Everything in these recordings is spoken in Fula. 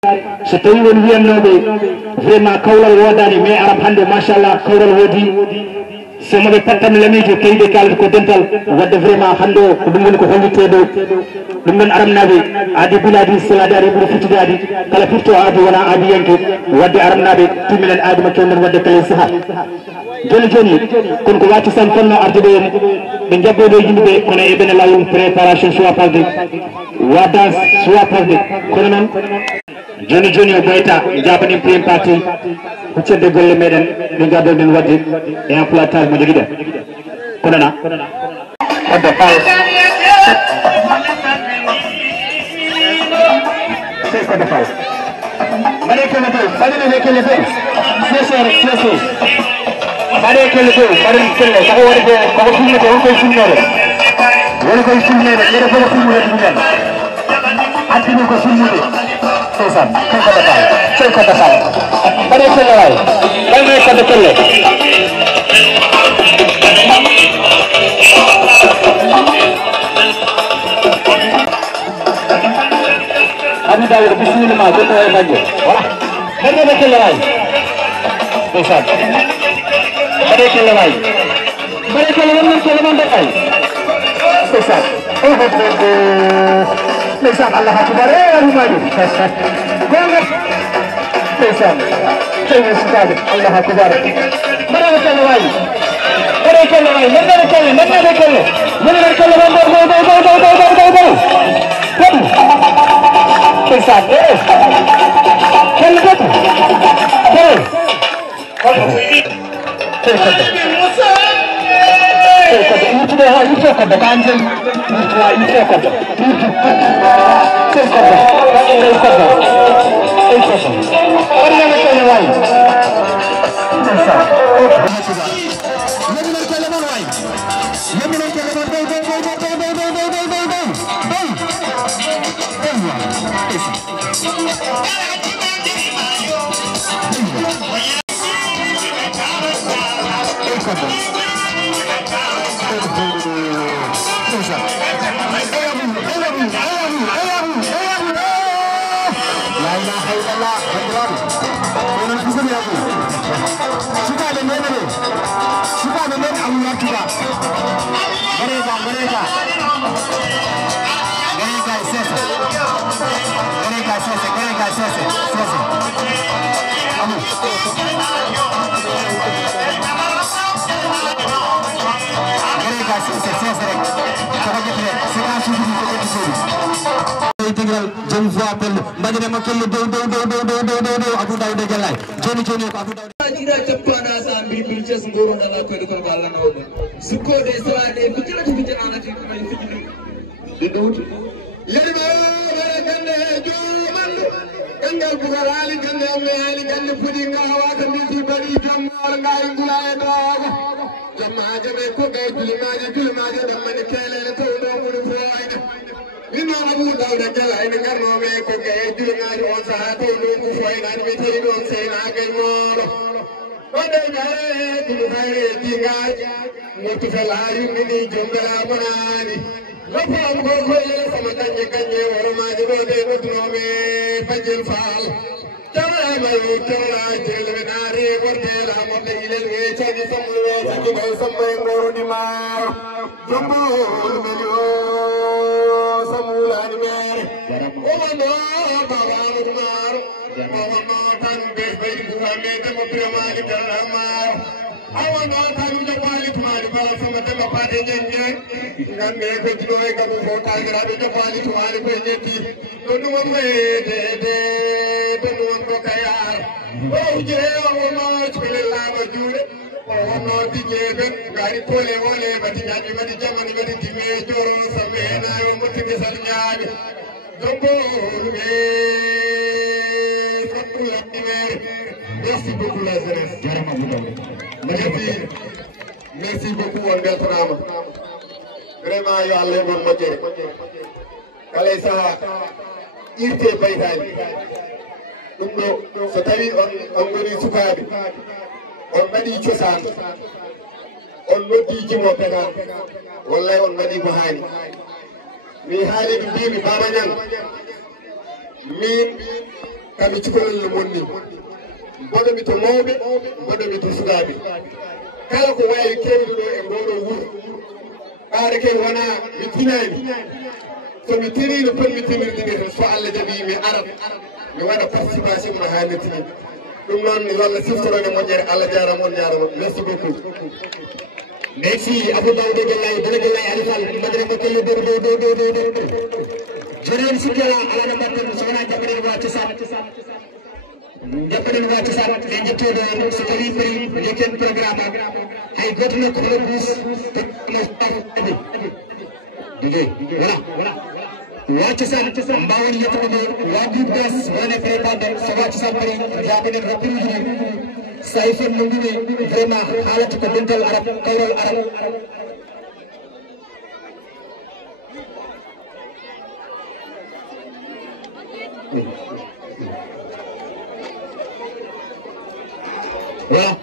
so tawi won wiyannoɓe vraiment kawral wodani mais arab hande machallah kawral woodi somo ɓe pattan lamijo kayde kalata ko dental wadde vraiment hande o ko ɗum woni ko holliteɗo ɗum noon aramnaɓe adi biladi salade ari ɓuuri fittude adi kala firto aadi wona aadi yanke wadde aramnaɓe timminen aadima kewnen wadde kala saaha joni joni kono ko wati san fonno ardude en ɓe jabboɗo yimɓeɓe kono e ɓene lawol préparation soit pasde wadas soit pasde kono noon joni joni o ɓoyta jabanin premier parti huccede golle meɗen ɓe gaddoɗen wadde e emploitage mo joguiɗen konona wadde fal c'est ko defal mbaɗe kele dow mbaɗene kele dow sesere sese mbaɗe kele dow mbaɗen kelle sako woni ko koko filmete won koye filmede woni koye filmede ƴeɗe fof filmude ɗumen addini ko filmude sesan sey ko defal mbaɗe kelle way ɓayne kode kelle Abi Dawud bismillah ko tay bagge wala bade kelle way sesan bade kelle way bade kelle won kelle man defal sesan sesan Allah akbar rumaju gonga sesan kelle sukade Allah akbar bade kelle way bade kelle way bade kelle man Pesat, kelle betu, itu dah itu kau kanjeng, itu kau, Orang yang kelle lain, pesat, yang kelle lain, integral jeune voix appel mbadina makkel do Abou Daouda Dialay joni ko Abou Daouda jira teppana sa bir ces ngoro dala ko ko balla nawde sukko de salade ko tira ko bijana na ti may fijini de dawti yari ma wala gande jumandu gangal bugar ali gande amme ali gande fudi nga hawa ka mi ti bari jam wala ngay ngulaye dogo jamaje be ko gay julmaje damane kelele taw do mo foyde Ino Abou Daouda Dialay ni ngarno me ko gay julngaji on sa to do ko foyna mi tawi don seyna gay moro wonde ngare dum hayre dingaji mutu felaari mini jombela bonani lopam go ko yele sama ganye woro maaji do de no me fajil faal tawla mayu tawla jele benari bordela mo de ilel we tagi samulo tagi bay samay ngoro di ma jombo melio samulani mere omano baba mudmar omano tan be bay buame de mo premani karamar awano tan jabali tumari bala sama de pade nyenye ngamme ko jinoy gabu fo tagira de jabali tumari be nyeti do mo me de non ko kayar o je awano chele la ma jure ono tijebe gari pole wole bati nyami bati jamani bati time joro samena yo muti kesal nyaami dombo me fatu ya timere merci beaucoup la jeunesse jarama budam merci beaucoup on beltanama vraiment yo Allah mon majere kala sa irte baytani dum do so tawi on goni sukaabe on mbaɗi cosaan on noddi jimo pegal wallahi on mbaɗi ko haani mi haali ɗum mbimi Baba Niang min kami cukalel no monni bonomi to mawɓe bonomi to sukaɓe kala ko wawi kewde ɗo e ngoɗo wuuro ɓaade kay wona mi tinani somi tinino ponmi tinirde nde tan so Allah jaaɓi mi arat mi waɗa participation no hannirta ni ɗum noon yo Allah siftorone moƴƴere Allah jarama on jarama merci beaucoup merci Abou Daouda Gueye dana Gueye alifal madre ko kelle do jeren sikala ala na batten sona jabaren wacce sa jabaren wacce sa de jettodo so tawi pri jeken programme hay goto no ko bus voilà wacce sa mbawon yettodo wadi bes wona préparer so wacce sa pri jabaren rapide sayfen mo ngi vraiment halata ko dental arab kawral arab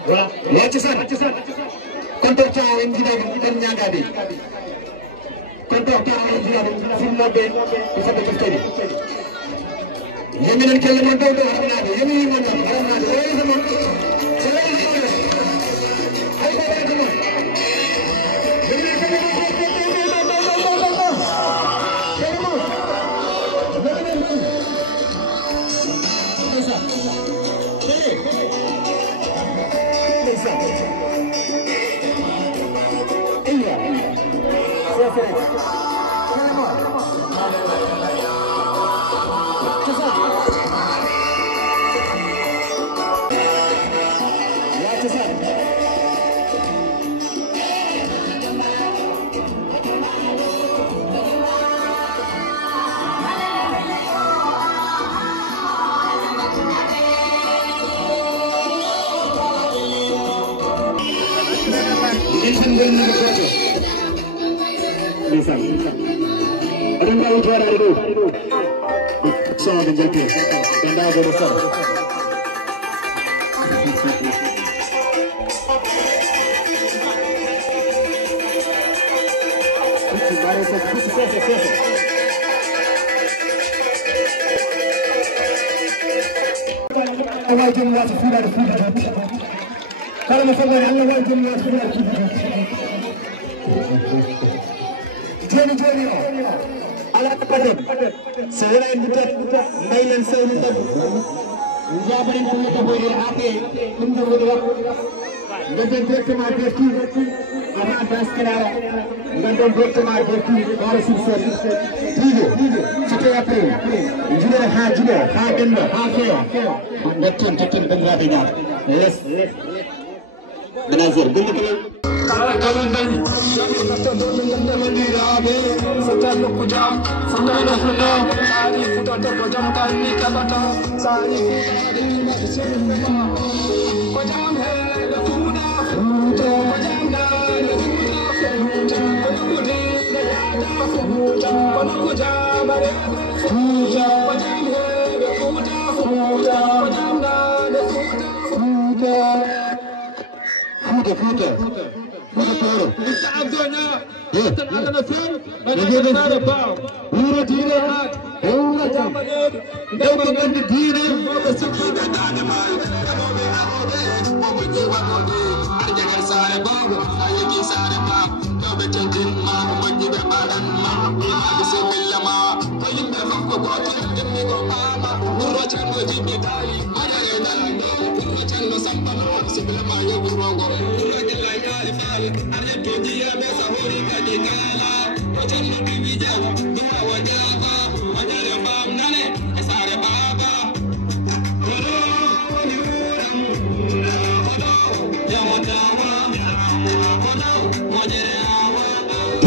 voilà wacce sa kontor ta en dina ko nyaagabe kontor ta en dina ko filmobe ko fabbe teftere yeminen kelle mo dawdo harnaade yeminen mo harnaade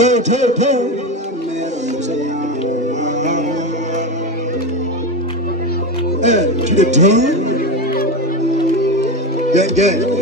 To the door. Gang.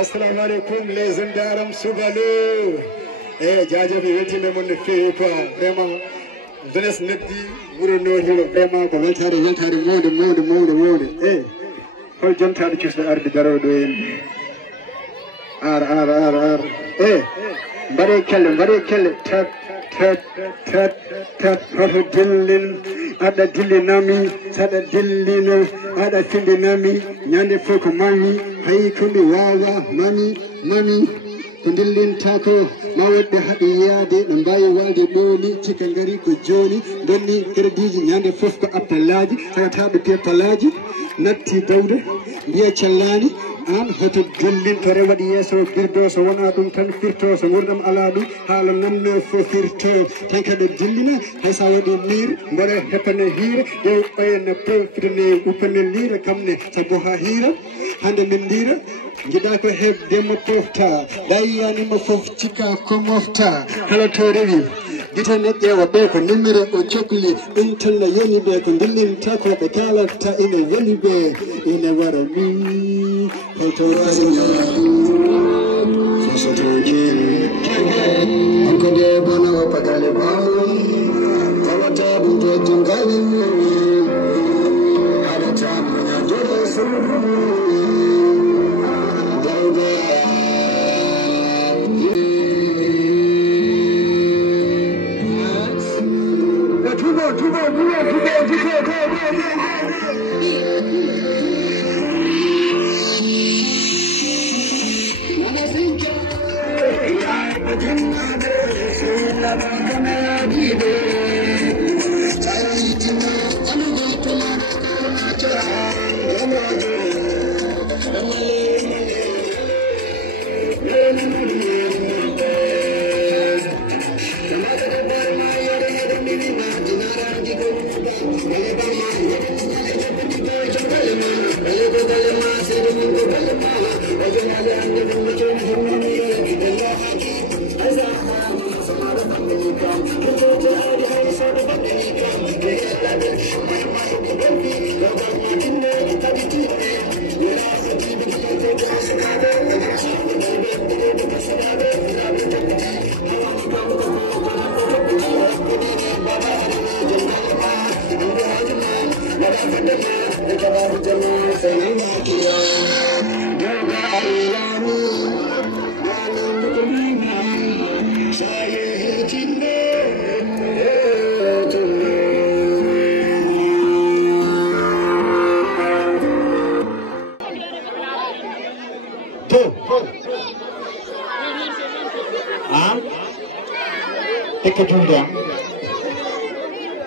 Assalamu alaikum les indaram subalu. Jaja bi weti me mon fe quoi vraiment jeunesse neddi wuro no hilo vraiment ko weltare mode hol jontade ciusde arde daro do en ar bare kelle tat hoto dillin ada dillinami sada dillino ada findinami nyande foko mami hay kundi wawa mami ko dillinta ko mawɗe haɗi yaade ɓe mbawi walde ɗoni cika ngari ko joni donni crédiji ñande fof ko appellaji tagataɓe pepalaji natti dawde mbiya cellani an hoto dillintore waɗi yesso girdo so wona ɗum tan firto so gurdam ala ɗum haala namno fo firto tan kadi dillina hay sa waɗi mir mboɗa heppane hiira ƴew ɓayenne profitane uppane liira kamne sabu ha hiira hande min ndira jiɗa ko hebdemo pofta ɗayyanima fof cika ko mofta kala to rewi gitane ƴeewa ɓe ko numéro o cohli ɗum tan no yoni ɓe ko dillinta ko ɓe kalata ina woni ɓe ina wara ni holto sosotoji ko de bona o pagale bawo tawata ɗum to jungali haɗa tamuña joɗo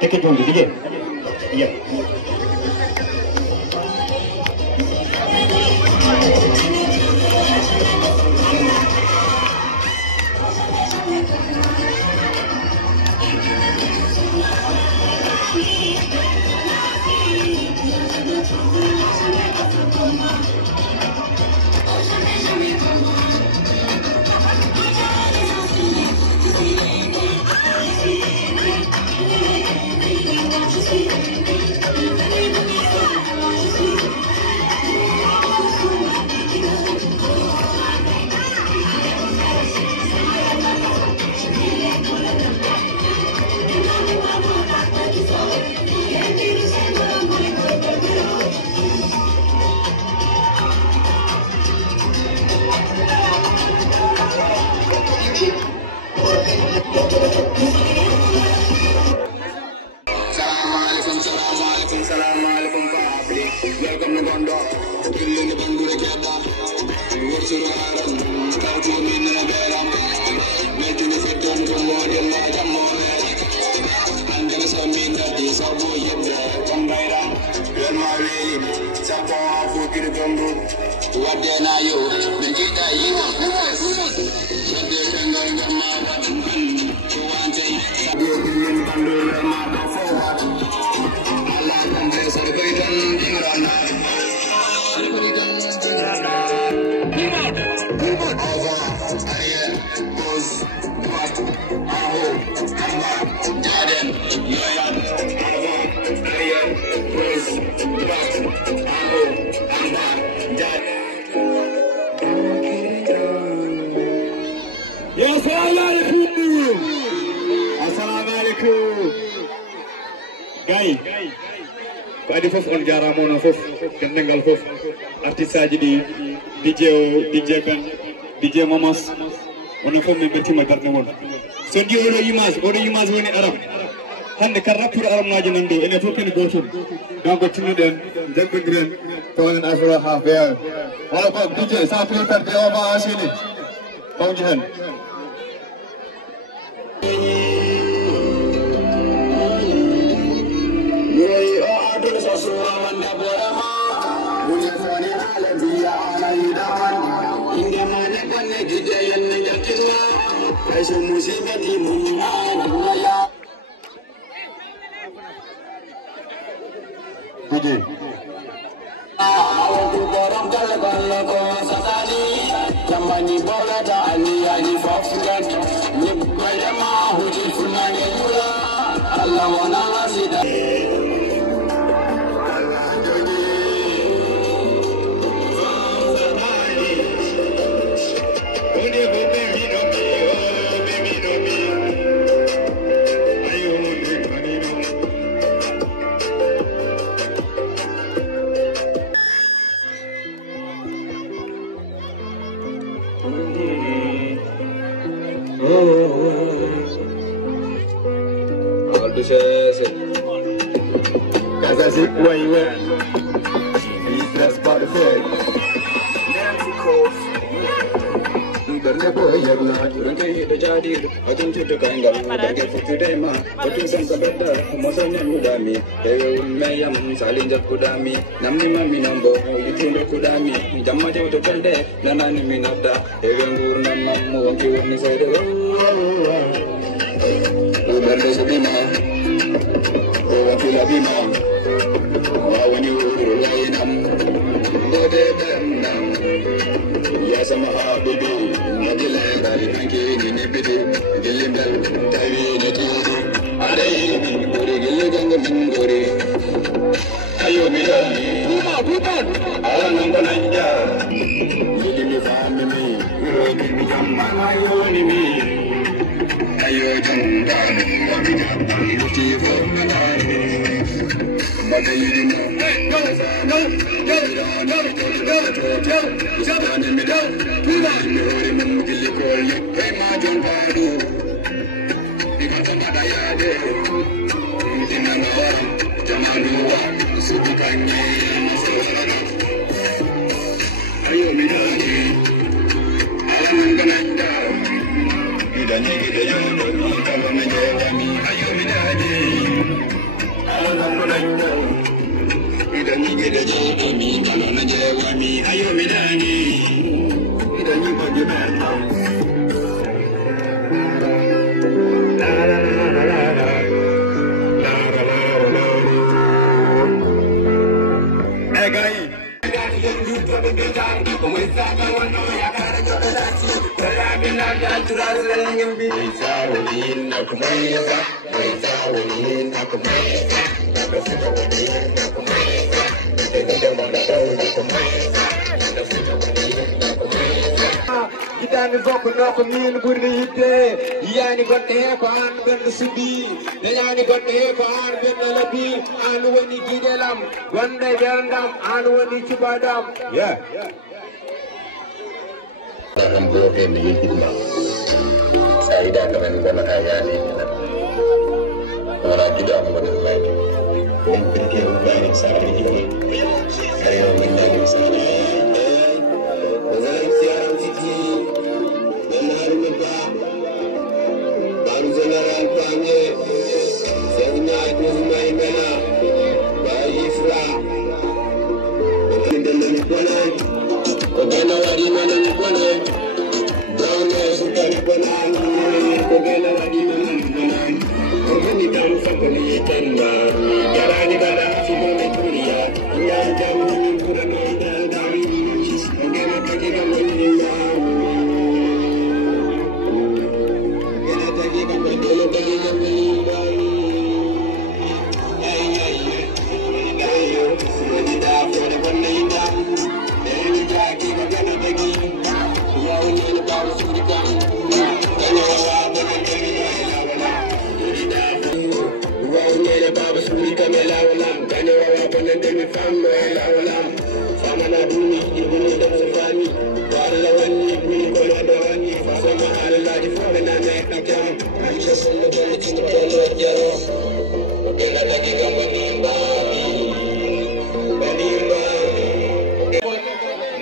Take a jump again. Yeah. adi fof on jarama on fof dendengal fof artiste aji di DJ kan DJ Mamas on fof min betima darde won so ndi oɗo image woni arab hande kan rappeur arab maji nan do ene fof kene gotol donc tinnuɗen jaggodiren to wonen affaire ha feewa wala ko DJ sans plus tarder on va enchaîner fawji hen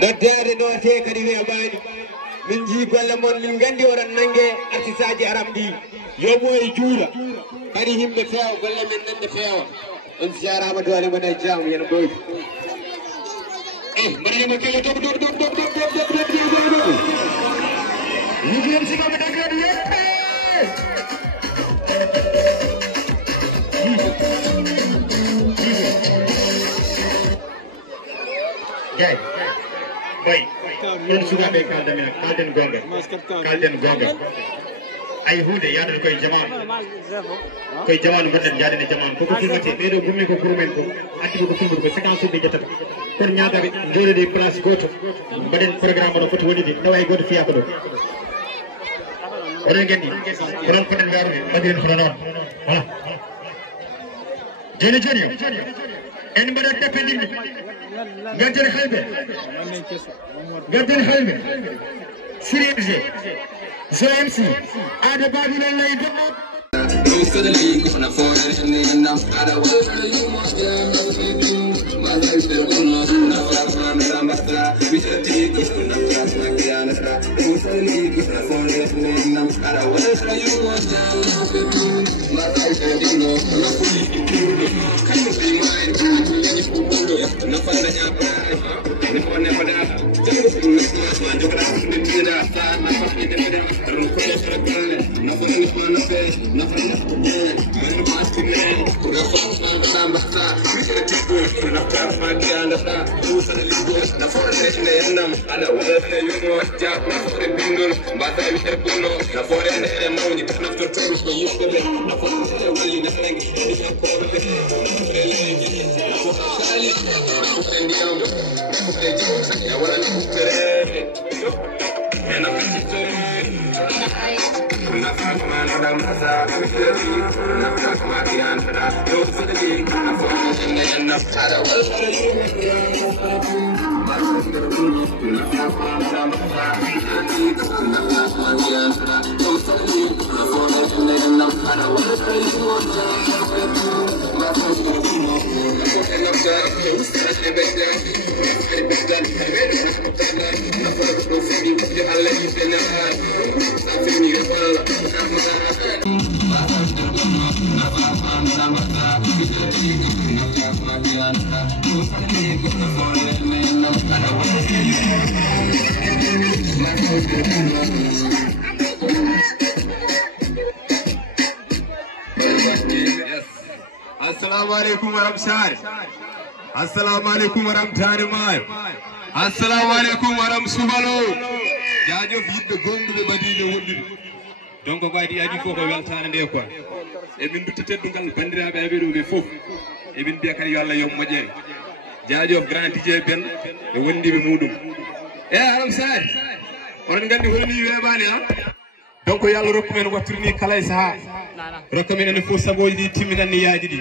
noddade no te kadi weɓani min ji golle mon min gandi oɗon nangue artisaji arab ɗi yoɓo e juuɗa kadi yimɓe feewa golle men nande feewa on jarama doole mon e jaam yen ɓoydi mbaɗanima kele dog yigiyam sikaɓe dagade yeppe Jai, boy, on sugaɓe kalden gonga ay hunde yaadata koye jamanu mbaɗɗen yaadene jamanu koko filmate ɓeɗo gummi ko kurumen ko addi ko filmude ko séquence uji ƴettata kono ñaagaɓe jooɗode place goto mbaɗen programme oɗo foti woɗide tawa e goto fiyaka ɗo oɗon gandi ko noon poɗen garude mbaɗiren hono noon joni en mbaɗat deppedirde gadden hayɓe sirige JMC ade babilon lay doɓɓo Assalamu alaikum warahmatullahi. Assalamu alaikum warahmatullahi. Assalamu alaikum warahmatullahi. Jajo yidde gondude Madina wondude. Donc ko adi adi fo ko weltane nde quoi. E min dutta teddungal bandirabe abedo be fof. E min biya kadi yo Allah yo mojjere. Jajo grand DJ Ben e wondibe mudum. Alam sar. On gandi holni webani ha. Donc yalla rokku men watturni kala e saha. Rokku men en fo saboji di timminan ni yaaji di.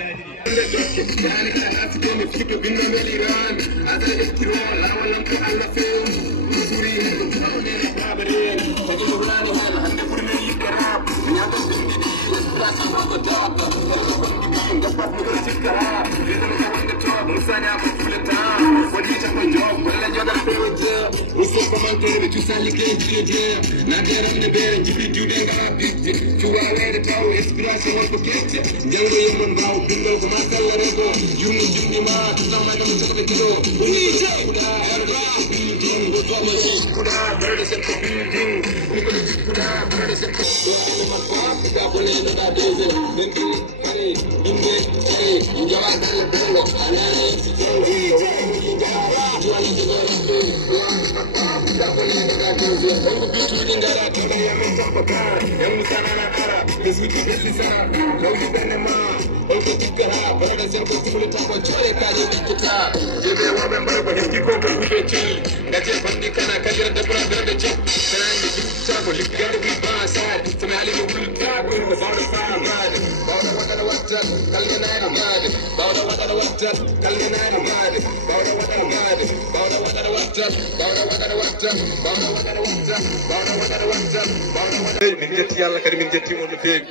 min jetti yalla kadi min jetti mon no feewi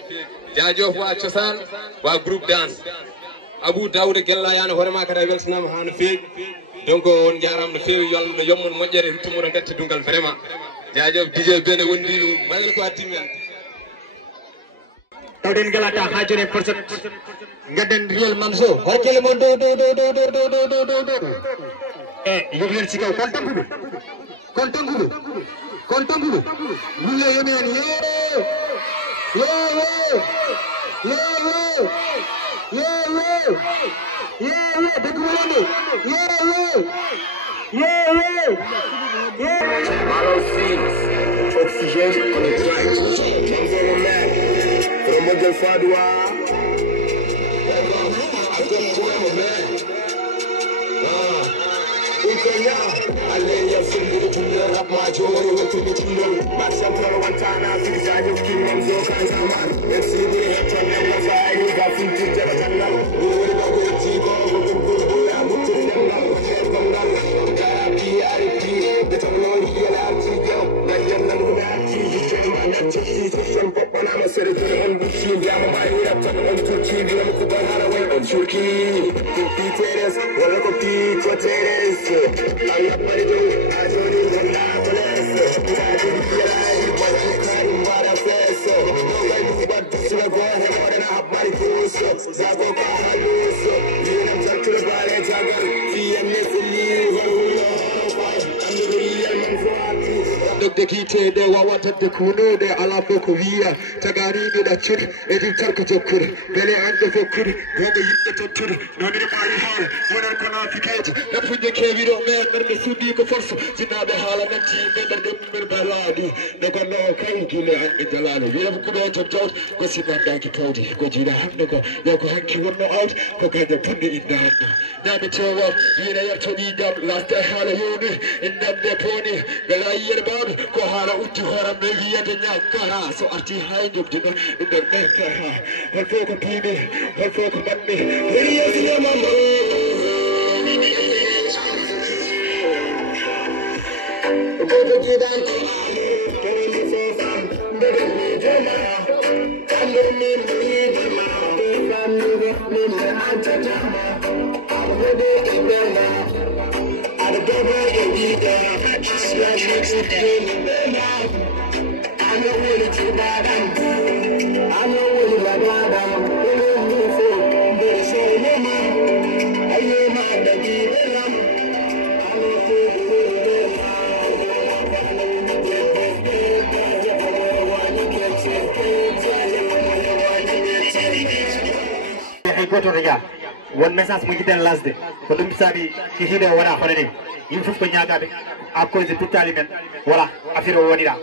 jaajof wa ciosan wa groupe dance Abou Daouda Gella yana horema kada weltanama ha no feewi donc on jaram no feewi yalla yommon mojjere tumura gatti dungal vraiment jaajof DJ bene wondi mayel ko attimen tawden galata hajone person ngaden real mamso hakele mon do yobler ci kaw kontangudu mulle yemen Oxygène on the track. From Model Fadwa. Alenya Simbu Tunda Rap Majori with the Tunda Maxam Wantana to the side of King and Zo Kanzama and see the Hector and the fire you got from Tijabakana who will go with Tigo with the Bull and with the the technology and Tigo like them and with that Jesus when I'm a citizen on the team down my way up to the TV I'm a banana way on Turkey details what look at the potatoes I'm not ready to I don't even know the lesson I didn't realize what I'm trying what I said so no I knew what this was going on and I have my force Zago Kahaloso you know I'm to the body Zago CMS the kite de wawata de kuno de ala bokovia tagari de da chur edi tarku jokur bele ande fokur gogo yitte totur no ni mari hal wonar kono fikete e fuje keviro mer de sudi ko force sinabe hala nati be de mer baladi de ko no kay gile hande dalale yeb ko do tot ko sinanda ki tawdi ko jira hande ko yo ko hakki wonno out ko kade punde inda nabe towa yina yerto di dam last hala yoni indamde poni bela yerba ko hala utti hora be yiyade nyakara so arti hay jobdi do nder meka ha ko pini ko badde yiyade mamo ko jidan ko ni so sam be jona kanu mi ma kanu mi atata awode ibela adobere ewiga slash next I know what it's about. I know what it's about. But it's so many. I hear my baby. one message mo jiten lasde ko dum sabi ki hide wona xolene yim fuf ko ñaagabe à cause de tout aliment voilà affaire wonira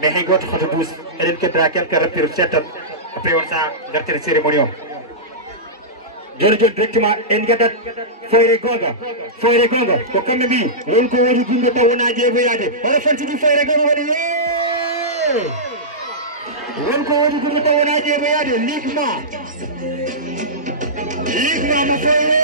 mais hay goto xoto bous eden kedra quelques rapide setan après on sa gartere cérémonie o joni directement en gadat foyre gonga ko kambe bi won ko woni gumbe taw wona jeego yaade wala fanti di foyre gonga woni won ko woni gumbe taw wona jeego yaade likma ma foyre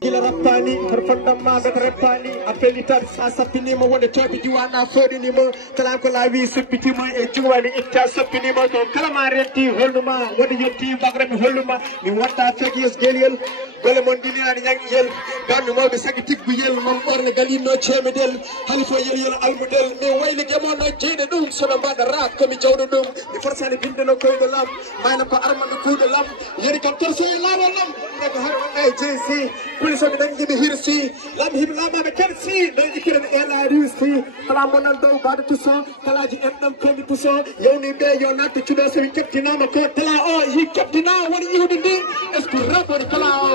Gila rapani, terpendam maga terpani. Apelitar sasapini mo wanda topi juana fodi ni mo. Telah ko lawi sepiti mo juani itta sepini mo to kalamarenti holuma wanda yotti bagrami holuma ni wata fekiyos geliel. Gole mon dini ani yang yel ganu mo be sagi tigbu yel mom orne galino cheme del halifo yel almudel me wayli gemo no jede dum sono bada rat komi jawdo dum ni forsani binde no koy do lam mayna ko armando kuudo lam yeri kam torso labo lam ne ko harma ay jesi police be dangi be hirsi lam him lama be kersi do ikire e la rusi tala monan do bada tuso talaji endam komi tuso yewni be yo natte tudo so kettina ma ko tala o yi kettina woni yudi ndi est ce que rapport tala o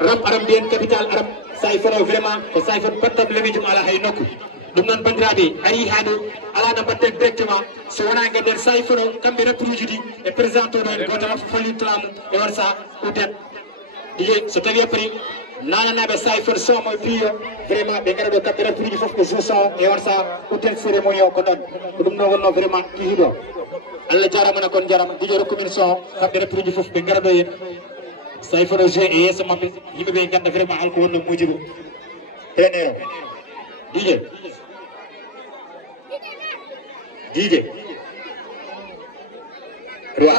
Ram aram bien capital aram sayforo vraiment ko sayfon patam lewi jum ala hay nokku dum non bandirabe ari hado ala na batte directement so wona gader sayforo kambe repruji di e présenteur do goto fali tlam e warsa utet dige so tawi pri nana nabe sayfor so mo fiyo vraiment be garado kambe repruji fof ko joson e warsa utet cérémonie ko don dum no wonno vraiment kihido alla jarama na kon jarama dige recommune so kambe repruji fof be garado yen sayforo je e yeso mabbe yimbe be ganda vraiment alko wonno mujibu tenero DJ Roi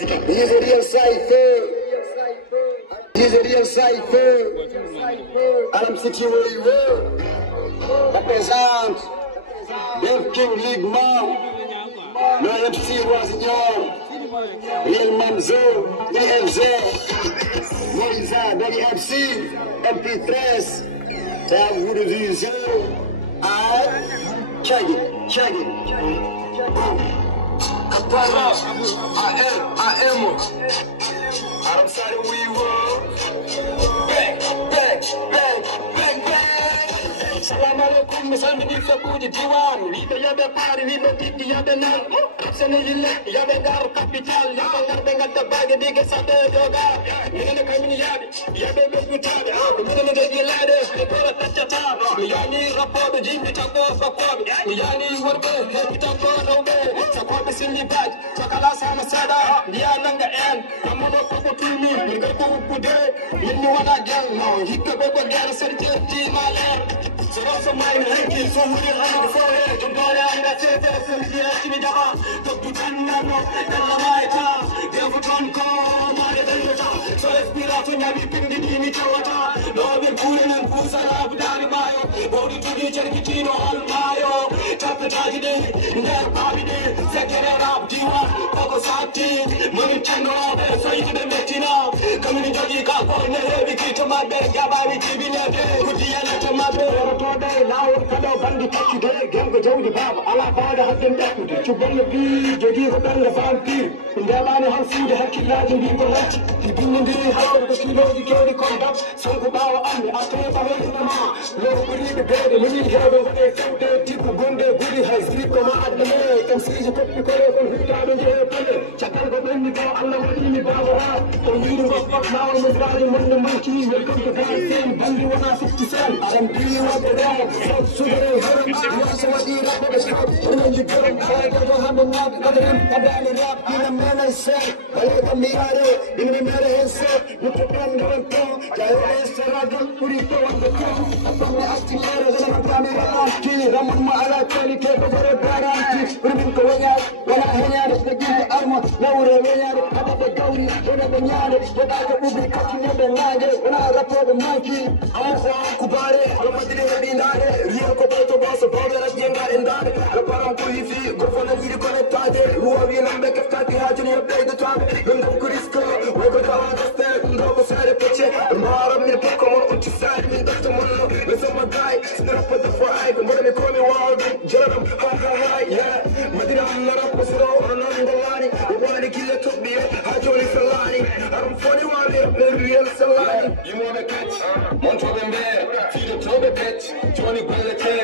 Zika. He's a real cypher. He's a real cypher. Alam City where you were. Represent Dev King League Mom. No MC was in your Real Mamzo, DFZ, Moisa, WFC, MP3, Tab Voodoo Vision. Check it. I am. I'm sorry we were. Bang. Salam alaikum, Mr. Minister Puji Diwan. We the party, we the Tiki Yabenan. Senegile, Yabegar Capital, Yabegar the bag of the Sunday Yoga. You're the community, Yabe Mutabi, the middle of the ladder, the Pura Tachata, Yani Rapport, the Jimmy Tango, Yani Worbe, Tango, Sakobi Cindy Bag, Sakalas Hamasada, Diananga N, Yamano Poko to me, you go to Pude, you know what I get now. He could go get a certain Male. So also my hanky, so we are the forehead, to go down that Java, to Putanano, Delamaita, Devon call, so let's be out when I be picking the Chawata, no, we're pulling and Pusara, Darimayo, Body to the Cherikino, Mayo, Tapatagide, Net Bobby Day, second up, Diwa, Pocosati, Money Tango, so you can make it up, coming into the car, heavy kit, tomabe jabawi jibilete kutiyana tomabe rotode law kado bandi takide gemgo jawdi baba ala baada hadden dakude cubonno bi jogi ko danga vampire ndabani hansude hakkillaji bi ko lati bindindiri hawde ko kiloji kewdi konda sonko bawa ande après bawenama lo buribe bede mini hewbe wode fewde tiku gonde buri hay siko ma adame kam siji koppi ko ko hutabe je pele chakal ko bendi ko Allah wadini bawa ko yidu ko law mo draadi mon manki welcome to the same bandi wana 50 cent adam bi wode da sudere haram ya sawadi rabbe shab onji ko ko hambe nab kadam kadale rap ina mena say wale kamiyare inni mere hesse mutan ko jaye saragam puri to wande ko apne astimere dana kamera ki ramon ma ala tali ke ko bare garanti urmin ko wanya wala hanyare de gindi arma lawre wanyare ababa gawri wala banyare wala ko bubi katine be nage wala rapo be manki amko kubare wala madine binare riya ko to boso bawre jenga endare ala param ko yifi go fona yiri connectade ruwa wi lambe ke tati hajuni be de tabe ngam ko risko we ko tawa ste ndo ko sare peche maram ni ko mo uti sare min dakto monno be sama guy snap for the fry ko mo me ko mi wild jaram ha yeah madina mara ko sro onon ngolani wani killa tobbi hajuni salani arum foni wali be real salani you wanna catch monto be be filo tobe catch joni gwelete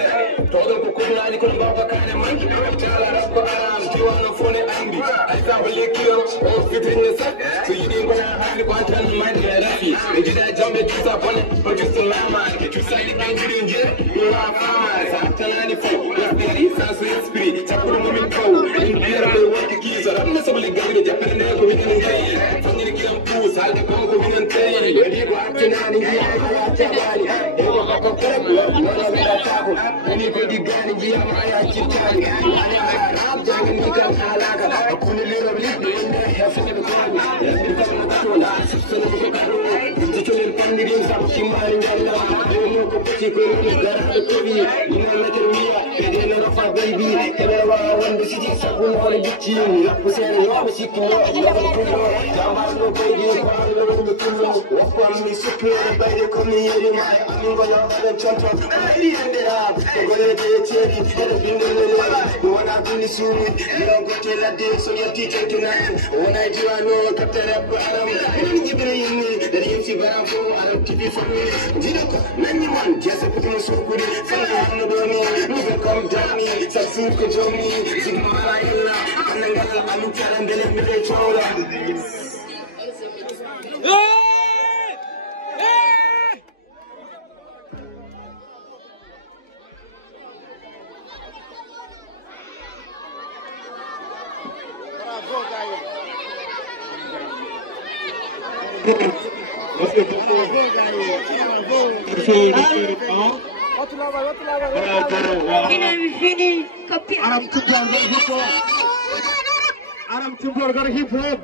todo ko kunani ko baba kana man tala rabba aram tiwano foni andi ay sabali kilo o fitrin sa so yidi ngona hali ko tan man ga rafi ejida jambe tusa fone o justo lama ke tusa ni ngiri nje wa fama sa tanani fo la beri sa so spirit chapuru mo min ko indira be wati kiza ramna sabali gawde jappene ne ko min ngai fonni kilam pus halde ko ko min tay yedi ko atinani ya ya tabani e ko ko kare ko wala be taako ni ko di gani ji ma ya chitani ani rab jangi ni kam halaka ko ni le rabli de ne hafene ko ni mi ko ko na sene ko ko di cholen pandiri sam chimani ngalla de no ko pati ko ni gara ko bi ni na termiya de no fa baby kebe wa wonde siti sabu no le bitti la pusere no be sikko no ko jamal no ko di ko no ko tulo o ko mi sikko bayde ko ni yeri ma amin ko yo be chonto ali ende ha ko gole de cheri de binde le wona bindi sumi yo ko te la de so yetti tentuna wona diwano kaptere ko aram ni jibre yini de yimsi baram fo aram tibi fami didako nanni man jesse ko no sukuri fala no do ni ko kom dani sa sur ko jomi sigma la illa ananga alu tarangale mele chola Aram Tumpor got a hip hop.